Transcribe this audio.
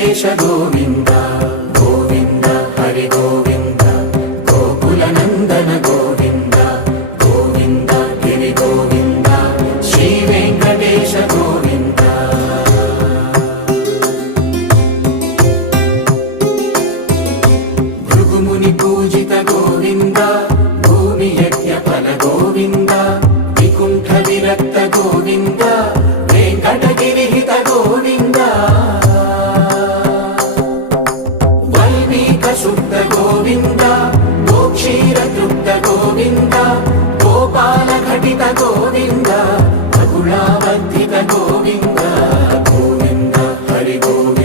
వెంకటేశ గోవింద గోవింద హరి గోవింద గోకుల నందన గోవింద గోవింద గిరి గోవింద శ్రీ వెంకటేశ గోవింద భృగుముని పూజిత గోవింద భూమి యజ్ఞ ఫల గోవింద వికుంఠ విరక్త గోవింద వెంకటగిరిహిత గోవింద వల్మీక శుద్ధ గోవింద గోక్షీర తృప్త గోవింద గోపాల ఘటిత గోవింద బహుళావర్ధిత గోవింద